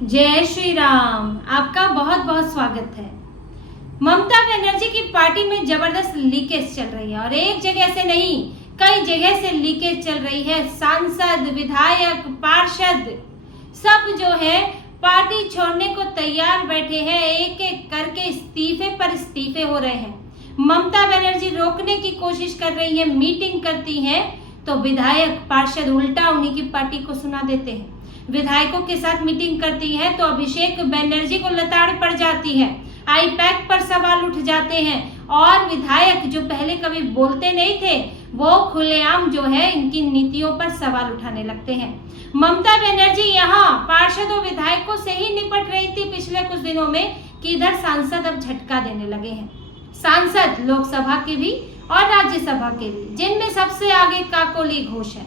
जय श्री राम। आपका बहुत बहुत स्वागत है। ममता बनर्जी की पार्टी में जबरदस्त लीकेज चल रही है और एक जगह से नहीं कई जगह से लीकेज चल रही है। सांसद, विधायक, पार्षद सब जो है पार्टी छोड़ने को तैयार बैठे हैं। एक एक करके इस्तीफे पर इस्तीफे हो रहे हैं। ममता बनर्जी रोकने की कोशिश कर रही है, मीटिंग करती हैं तो विधायक, पार्षद उल्टा उन्हीं की पार्टी को सुना देते हैं। विधायकों के साथ मीटिंग करती है तो अभिषेक बनर्जी को लताड़ पड़ जाती है, आईपैक पर सवाल उठ जाते हैं और विधायक जो पहले कभी बोलते नहीं थे वो खुलेआम जो है इनकी नीतियों पर सवाल उठाने लगते हैं। ममता बनर्जी यहाँ पार्षदों विधायकों से ही निपट रही थी पिछले कुछ दिनों में कि इधर सांसद अब झटका देने लगे हैं। सांसद लोकसभा के भी और राज्यसभा के भी, जिनमें सबसे आगे काकोली घोष है।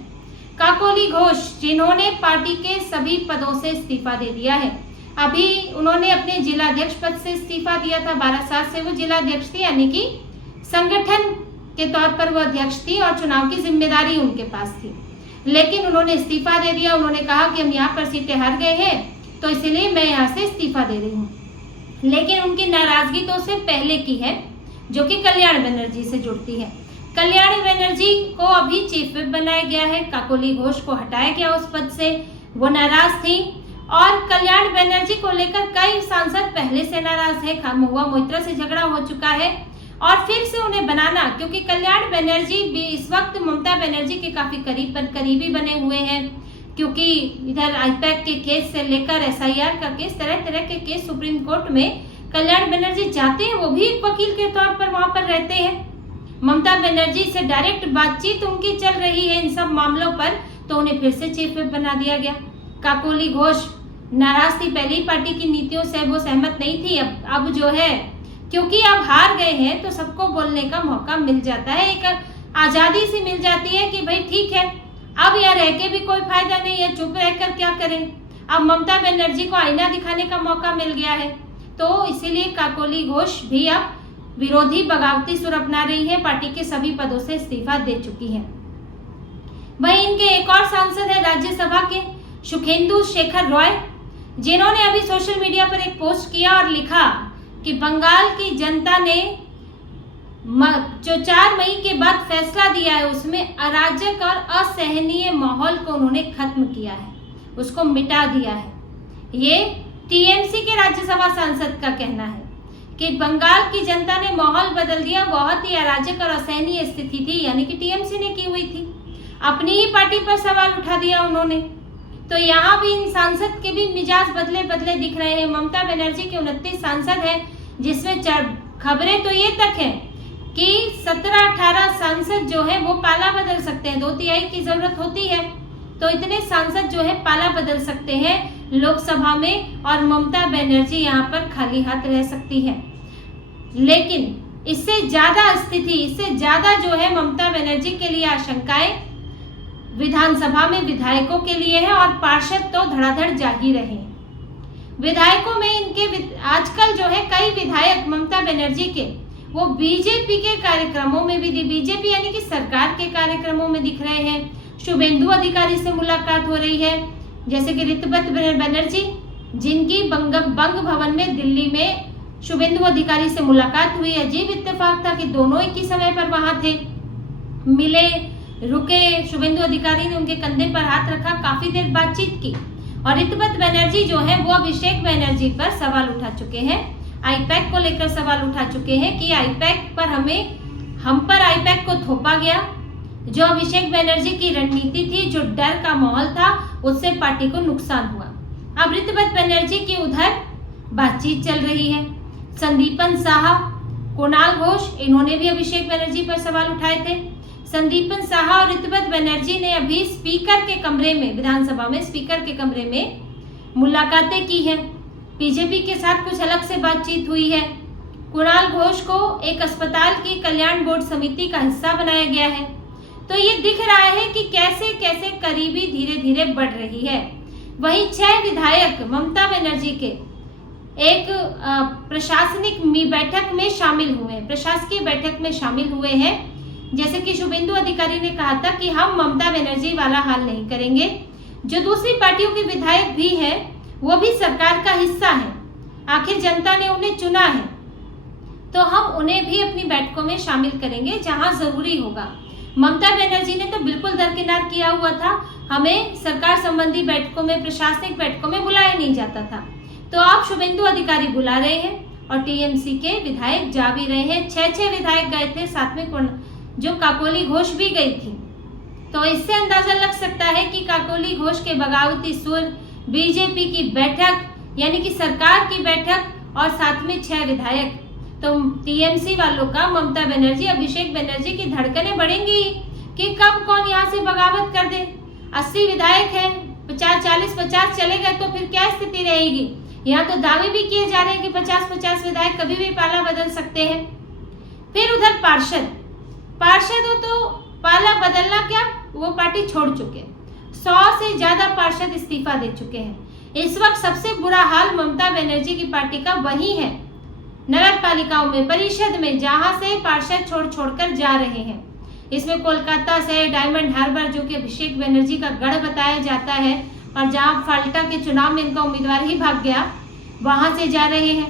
काकोली घोष जिन्होंने पार्टी के सभी पदों से इस्तीफा दे दिया है। अभी उन्होंने अपने जिलाध्यक्ष पद से इस्तीफा दिया था। 12 साल से वो जिलाध्यक्ष थी, यानी कि संगठन के तौर पर वो अध्यक्ष थी और चुनाव की जिम्मेदारी उनके पास थी, लेकिन उन्होंने इस्तीफा दे दिया। उन्होंने कहा कि हम यहाँ पर सीटें हार गए हैं तो इसलिए मैं यहाँ से इस्तीफा दे रही हूँ। लेकिन उनकी नाराजगी तो उससे पहले की है, जो कि कल्याण बनर्जी से जुड़ती है। कल्याण बनर्जी को अभी चीफ व्हिप बनाया गया है, काकोली घोष को हटाया गया उस पद से। वो नाराज थी और कल्याण बनर्जी को लेकर कई सांसद पहले से नाराज है। महुआ मोइत्रा से झगड़ा हो चुका है और फिर से उन्हें बनाना, क्योंकि कल्याण बनर्जी भी इस वक्त ममता बनर्जी के काफी करीबी बने हुए हैं, क्योंकि इधर आईपैक के केस से लेकर SIR का केस, तरह तरह के केस सुप्रीम कोर्ट में कल्याण बनर्जी जाते हैं। वो भी एक वकील के तौर पर वहां पर रहते हैं। ममता बनर्जी से डायरेक्ट बातचीत उनकी चल रही है इन सब मामलों पर, तो उन्हें फिर से चीफ व्हिप बना दिया गया। काकोली घोष नाराज थी, पहली पार्टी की नीतियों से वो सहमत नहीं थी। अब जो है, क्योंकि अब हार गए हैं तो सबको बोलने का मौका मिल जाता है, एक आजादी सी मिल जाती है कि भाई ठीक है, अब यहाँ रह के भी कोई फायदा नहीं है, चुप रहकर क्या करें। अब ममता बनर्जी को आईना दिखाने का मौका मिल गया है, तो इसीलिए काकोली घोष भी अब विरोधी बगावती सुर अपना रही है, पार्टी के सभी पदों से इस्तीफा दे चुकी है। वहीं इनके एक और सांसद है राज्यसभा के सुखेंदु शेखर रॉय, जिन्होंने अभी सोशल मीडिया पर एक पोस्ट किया और लिखा कि बंगाल की जनता ने जो 4 मई के बाद फैसला दिया है उसमें अराजक और असहनीय माहौल को उन्होंने खत्म किया है, उसको मिटा दिया है। ये TMC के राज्यसभा सांसद का कहना है कि बंगाल की जनता ने माहौल बदल दिया, बहुत ही अराजक और असहनीय स्थिति थी, यानी कि TMC ने की हुई थी। अपनी ही पार्टी पर सवाल उठा दिया उन्होंने। तो यहाँ भी इन सांसद के भी मिजाज बदले बदले दिख रहे हैं। ममता बनर्जी के 29 सांसद हैं, जिसमें खबरें तो ये तक है कि 17-18 सांसद जो है वो पाला बदल सकते हैं। 2/3 की जरूरत होती है, तो इतने सांसद जो है पाला बदल सकते हैं लोकसभा में और ममता बनर्जी यहाँ पर खाली हाथ रह सकती है। लेकिन इससे ज्यादा जो है ममता बनर्जी के लिए आशंकाएं विधानसभा में विधायकों के लिए है और पार्षद तो धड़ाधड़ जा ही रहे हैं। विधायकों में इनके आजकल जो है कई विधायक ममता बनर्जी के वो बीजेपी के कार्यक्रमों में भी, बीजेपी यानी कि सरकार के कार्यक्रमों में दिख रहे हैं। शुभेंदु अधिकारी से मुलाकात हो रही है, जैसे कि रितुपत बनर्जी, जिनकी बंग भवन में दिल्ली में शुभेंदु अधिकारी से मुलाकात हुई। अजीब इत्तेफाक था कि दोनों एक ही समय पर वहां थे, मिले, रुके। शुभेंदु अधिकारी ने उनके कंधे पर हाथ रखा, काफी देर बातचीत की। और रितुपत बनर्जी जो है वो अभिषेक बनर्जी पर सवाल उठा चुके हैं, आईपैक को लेकर सवाल उठा चुके हैं कि आईपैक पर हम पर आईपैक को थोपा गया। जो अभिषेक बनर्जी की रणनीति थी, जो डर का माहौल था, उससे पार्टी को नुकसान हुआ। अब रितुपत बनर्जी की उधर बातचीत चल रही है। संदीपन साहा, कुणाल घोष, इन्होंने भी अभिषेक बनर्जी पर सवाल उठाए थे। संदीपन साहा और रितुपत बनर्जी ने अभी स्पीकर के कमरे में, विधानसभा में स्पीकर के कमरे में मुलाकातें की हैं। बीजेपी के साथ कुछ अलग से बातचीत हुई है। कुणाल घोष को एक अस्पताल की कल्याण बोर्ड समिति का हिस्सा बनाया गया है। तो ये दिख रहा है कि कैसे कैसे करीबी धीरे धीरे बढ़ रही है। वहीं 6 विधायक ममता बनर्जी के एक प्रशासनिक बैठक में शामिल हुए हैं, प्रशासकीय बैठक में शामिल हुए हैं। जैसे कि शुभेंदु अधिकारी ने कहा था कि हम ममता बनर्जी वाला हाल नहीं करेंगे। जो दूसरी पार्टियों के विधायक भी हैं वो भी सरकार का हिस्सा है, आखिर जनता ने उन्हें चुना है, तो हम उन्हें भी अपनी बैठकों में शामिल करेंगे जहां जरूरी होगा। ममता बनर्जी ने तो बिल्कुल दरकिनार किया हुआ था, हमें सरकार संबंधी बैठकों में, प्रशासनिक बैठकों में बुलाया नहीं जाता था। तो आप शुभेंदु अधिकारी बुला रहे हैं और टीएमसी के विधायक जा भी रहे हैं। 6 विधायक गए थे, साथ में जो काकोली घोष भी गई थी। तो इससे अंदाजा लग सकता है कि काकोली घोष के बगावती सुर, बीजेपी की बैठक यानी कि सरकार की बैठक और साथ में 6 विधायक, तो टीएमसी वालों का, ममता बनर्जी, अभिषेक बनर्जी की धड़कनें बढ़ेंगी कि कब कौन यहाँ से बगावत कर दे। 80 विधायक हैं, 40-50 चले गए तो फिर क्या स्थिति रहेगी। यहाँ तो दावे भी किए जा रहे हैं कि 50-50 विधायक कभी भी पाला बदल सकते हैं। फिर उधर पार्षदों तो पाला बदलना क्या, वो पार्टी छोड़ चुके हैं। 100 से ज्यादा पार्षद इस्तीफा दे चुके हैं। इस वक्त सबसे बुरा हाल ममता बनर्जी की पार्टी का वही है, नगर पालिकाओं में, परिषद में, जहां से पार्षद छोड़कर जा रहे हैं। इसमें कोलकाता से डायमंड हार्बर, जो कि अभिषेक बनर्जी का गढ़ बताया जाता है और जहां फाल्टा के चुनाव में इनका उम्मीदवार ही भाग गया, वहां से जा रहे हैं,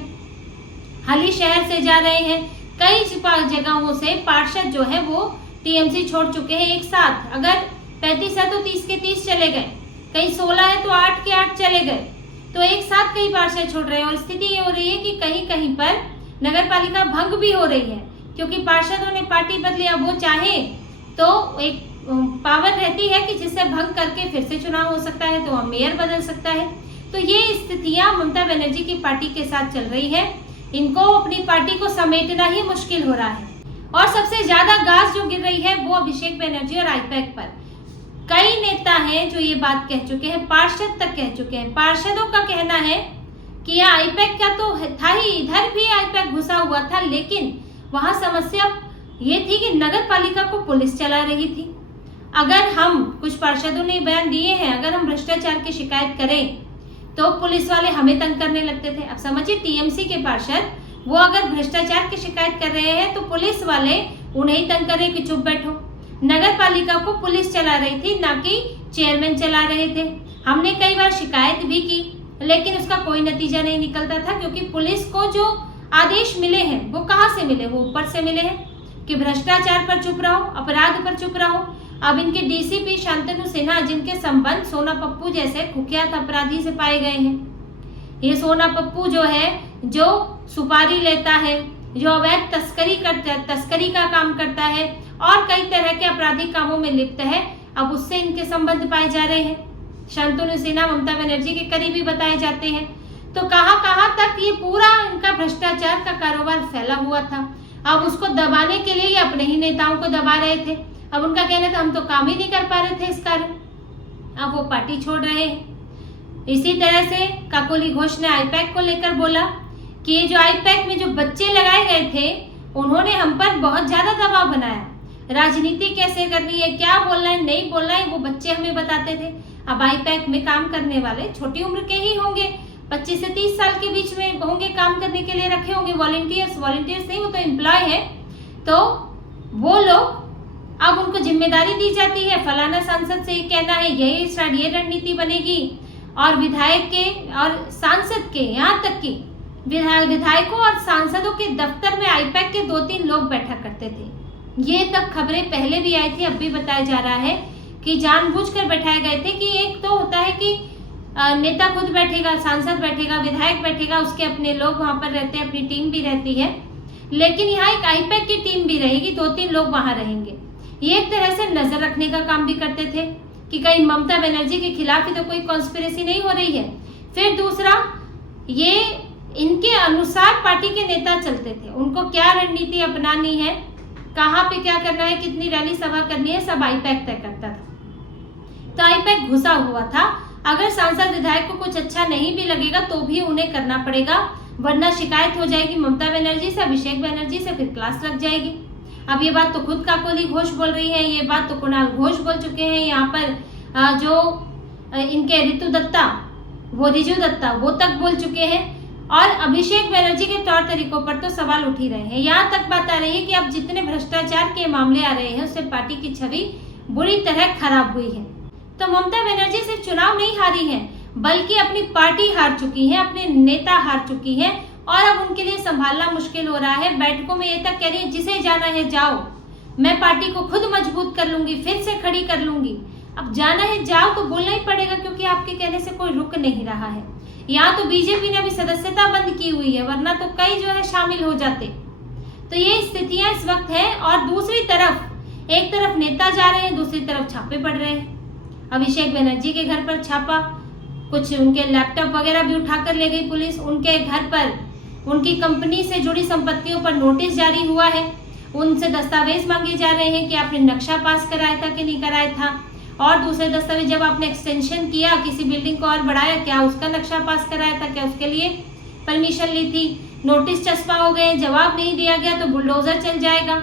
हाली शहर से जा रहे हैं। कई जगहों से पार्षद जो है वो टीएमसी छोड़ चुके हैं एक साथ। अगर 35 है तो 30 के 30 चले गए, कहीं 16 है तो 8 के 8 चले गए। तो एक साथ कई पार्षद छोड़ रहे हैं और स्थिति ये हो रही है कि कहीं कहीं पर नगर पालिका भंग भी हो रही है, क्योंकि पार्षदों ने पार्टी बदली। अब वो चाहे तो एक पावर रहती है कि जिससे भंग करके फिर से चुनाव हो सकता है, तो मेयर बदल सकता है। तो ये स्थितियां ममता बनर्जी की पार्टी के साथ चल रही है। इनको अपनी पार्टी को समेटना ही मुश्किल हो रहा है और सबसे ज्यादा गाज जो गिर रही है वो अभिषेक बनर्जी और आईपैक पर। कई नेता हैं जो ये बात कह चुके हैं, पार्षद तक कह चुके हैं। पार्षदों का कहना है कि यह आईपैक का तो था ही, इधर भी आईपैक घुसा हुआ था, लेकिन वहां समस्या ये थी कि नगर पालिका को पुलिस चला रही थी। अगर हम, कुछ पार्षदों ने बयान दिए हैं, अगर हम भ्रष्टाचार की शिकायत करें तो पुलिस वाले हमें तंग करने लगते थे। अब समझिए, टीएमसी के पार्षद वो अगर भ्रष्टाचार की शिकायत कर रहे हैं तो पुलिस वाले उन्हें ही तंग कर रहे कि चुप बैठो। नगर पालिका को पुलिस चला रही थी, ना कि चेयरमैन चला रहे थे। हमने कई बार शिकायत भी की, लेकिन उसका कोई नतीजा नहीं निकलता था, क्योंकि पुलिस को जो आदेश मिले हैं वो कहाँ से मिले, वो ऊपर से मिले हैं कि भ्रष्टाचार पर चुप रहो, अपराध पर चुप रहो। अब इनके डीसीपी शांतनु सिन्हा, जिनके संबंध सोना पप्पू जैसे कुख्यात अपराधी से पाए गए हैं। ये सोना पप्पू जो है, जो सुपारी लेता है, जो अवैध तस्करी का काम करता है और कई तरह के आपराधिक कामों में लिप्त है, अब उससे इनके संबंध पाए जा रहे हैं। शांतनु सिन्हा ममता बनर्जी के करीबी बताए जाते हैं। तो कहां तक ये पूरा इनका भ्रष्टाचार का कारोबार फैला हुआ था। अब उसको दबाने के लिए ये अपने ही नेताओं को दबा रहे थे। अब उनका कहना था हम तो काम ही नहीं कर पा रहे थे इस कारण, अब वो पार्टी छोड़ रहे हैं। इसी तरह से काकोली घोष ने आईपैक को लेकर बोला कि ये जो आईपैक में जो बच्चे लगाए गए थे, उन्होंने हम पर बहुत ज्यादा दबाव बनाया। राजनीति कैसे करनी है, क्या बोलना है, नहीं बोलना है, वो बच्चे हमें बताते थे। अब आईपैक में काम करने वाले छोटी उम्र के ही होंगे, 25 से 30 साल के बीच में होंगे, काम करने के लिए रखे होंगे। वॉलंटियर्स नहीं, वो तो एम्प्लॉय है। तो वो लोग, अब उनको जिम्मेदारी दी जाती है, फलाना सांसद से ये कहना है, ये रणनीति बनेगी। और विधायक के और सांसद के, यहाँ तक कि विधायकों और सांसदों के दफ्तर में आईपैक के 2-3 लोग बैठा करते थे। ये तक खबरें पहले भी आई थी, अब भी बताया जा रहा है कि जानबूझकर बैठाए गए थे। कि एक तो होता है कि नेता खुद बैठेगा, सांसद बैठेगा, विधायक बैठेगा, उसके अपने लोग वहां पर रहते हैं, अपनी टीम भी रहती है, लेकिन यहाँ एक आईपैक की टीम भी रहेगी, 2-3 लोग वहां रहेंगे। ये एक तरह से नजर रखने का काम भी करते थे कि कहीं ममता बनर्जी के खिलाफ ही तो कोई कॉन्स्पिरेसी नहीं हो रही है। फिर दूसरा, ये इनके अनुसार पार्टी के नेता चलते थे, उनको क्या रणनीति अपनानी है, कहाँ पे क्या करना है, कितनी रैली सभा करनी है, सब आईपैक तय करता था। तो आईपैक घुसा हुआ था। अगर सांसद विधायक को कुछ अच्छा नहीं भी लगेगा तो भी उन्हें करना पड़ेगा, वरना शिकायत हो जाएगी ममता बनर्जी से, अभिषेक बनर्जी से, फिर क्लास लग जाएगी। अब ये बात तो खुद काकोली घोष बोल रही है, ये बात तो कुणाल घोष बोल चुके हैं। यहाँ पर जो इनके रिजू दत्ता वो तक बोल चुके हैं। और अभिषेक बनर्जी के तौर तरीकों पर तो सवाल उठ ही रहे हैं। यहाँ तक बात आ रही है कि अब जितने भ्रष्टाचार के मामले आ रहे हैं, उससे पार्टी की छवि बुरी तरह खराब हुई है। तो ममता बनर्जी सिर्फ चुनाव नहीं हारी है, बल्कि अपनी पार्टी हार चुकी है, अपने नेता हार चुकी है और अब उनके लिए संभालना मुश्किल हो रहा है। बैठकों में ये तक कह रही है जिसे जाना है जाओ, मैं पार्टी को खुद मजबूत कर लूंगी, फिर से खड़ी कर लूंगी। अब जाना है जाओ तो बोलना ही पड़ेगा, क्योंकि आपके कहने से कोई रुक नहीं रहा है। यहाँ तो बीजेपी ने अभी सदस्यता बंद की हुई है, वरना तो कई जो है शामिल हो जाते। तो ये स्थितियां इस वक्त है। और दूसरी तरफ एक तरफ नेता जा रहे हैं, दूसरी तरफ छापे पड़ रहे हैं। अभिषेक बनर्जी के घर पर छापा, कुछ उनके लैपटॉप वगैरह भी उठाकर ले गई पुलिस। उनके घर पर उनकी कंपनी से जुड़ी संपत्तियों पर नोटिस जारी हुआ है। उनसे दस्तावेज मांगे जा रहे हैं कि आपने नक्शा पास कराया था कि नहीं कराया था, और दूसरे दस्तावेज जब आपने एक्सटेंशन किया, किसी बिल्डिंग को और बढ़ाया, क्या उसका नक्शा पास कराया था, क्या उसके लिए परमिशन ली थी। नोटिस चस्पा हो गए, जवाब नहीं दिया गया तो बुलडोजर चल जाएगा।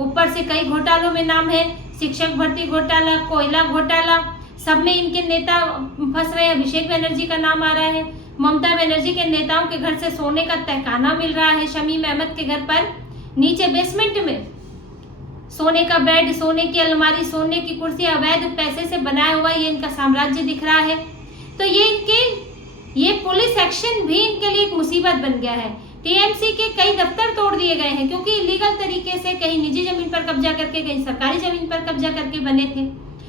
ऊपर से कई घोटालों में नाम है, शिक्षक भर्ती घोटाला, कोयला घोटाला, सब में इनके नेता फंस रहे हैं। अभिषेक बनर्जी का नाम आ रहा है। ममता बनर्जी के नेताओं के घर से सोने का तहखाना मिल रहा है। शमीम अहमद के घर पर नीचे बेसमेंट में सोने का बेड, सोने की अलमारी, सोने की कुर्सी, अवैध पैसे से बनाया हुआ ये इनका साम्राज्य दिख रहा है। तो ये पुलिस एक्शन भी इनके लिए एक मुसीबत बन गया है। टीएमसी के कई दफ्तर तोड़ दिए गए हैं, क्योंकि इलीगल तरीके से कहीं निजी जमीन पर कब्जा करके, कहीं सरकारी जमीन पर कब्जा करके बने थे।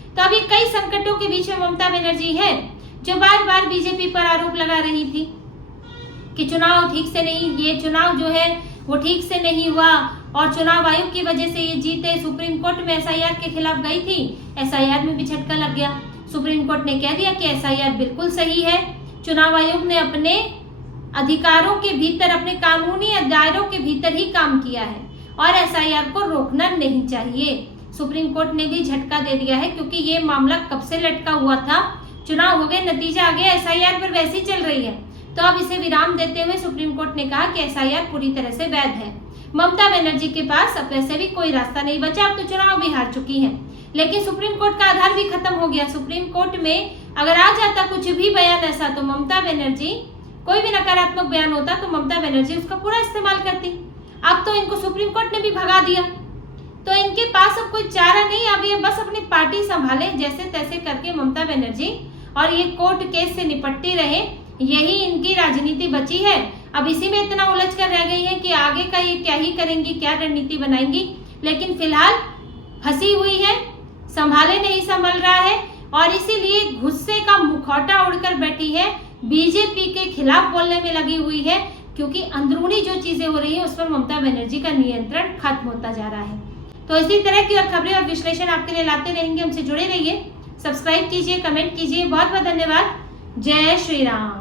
तो अभी कई संकटों के बीच में ममता बनर्जी है, जो बार बार बीजेपी पर आरोप लगा रही थी कि चुनाव ठीक से नहीं, ये चुनाव जो है वो ठीक से नहीं हुआ और चुनाव आयोग की वजह से ये जीते। सुप्रीम कोर्ट में एसआईआर के खिलाफ गई थी, एसआईआर में भी झटका लग गया। सुप्रीम कोर्ट ने कह दिया कि एसआईआर बिल्कुल सही है। चुनाव आयोग ने अपने अधिकारों के भीतर, अपने कानूनी दायरों के भीतर ही काम किया है और एसआईआर को रोकना नहीं चाहिए। सुप्रीम कोर्ट ने भी झटका दे दिया है, क्योंकि ये मामला कब से लटका हुआ था। चुनाव हो गए, नतीजा आ गया, एसआईआर पर वैसे ही चल रही है। तो अब इसे विराम देते हुए सुप्रीम कोर्ट ने कहा कि एसआईआर पूरी तरह से वैध है। ममता बनर्जी के पास अब वैसे भी कोई रास्ता नहीं बचा, अब तो चुनाव भी हार चुकी है। लेकिन सुप्रीम कोर्ट का आधार भी खत्म हो गया। सुप्रीम कोर्ट में अगर आ जाता कुछ भी बयान ऐसा, तो ममता बनर्जी, कोई भी नकारात्मक बयान होता तो ममता बनर्जी उसका पूरा इस्तेमाल करती। अब तो इनको सुप्रीम कोर्ट ने भी भगा दिया, तो इनके पास अब कोई चारा नहीं। अब ये बस अपनी पार्टी संभाले जैसे तैसे करके ममता बनर्जी, और ये कोर्ट केस से निपटती रहे, यही इनकी राजनीति बची है। अब इसी में इतना उलझ कर रह गई है कि आगे का ये क्या ही करेंगी, क्या रणनीति बनाएंगी। लेकिन फिलहाल फंसी हुई है, संभाले नहीं संभल रहा है, और इसीलिए गुस्से का मुखौटा उड़कर बैठी है, बीजेपी के खिलाफ बोलने में लगी हुई है, क्योंकि अंदरूनी जो चीजें हो रही है उस पर ममता बनर्जी का नियंत्रण खत्म होता जा रहा है। तो इसी तरह की और खबरें और विश्लेषण आपके लिए लाते रहेंगे। हमसे जुड़े रहिए, सब्सक्राइब कीजिए, कमेंट कीजिए। बहुत बहुत धन्यवाद। जय श्री राम।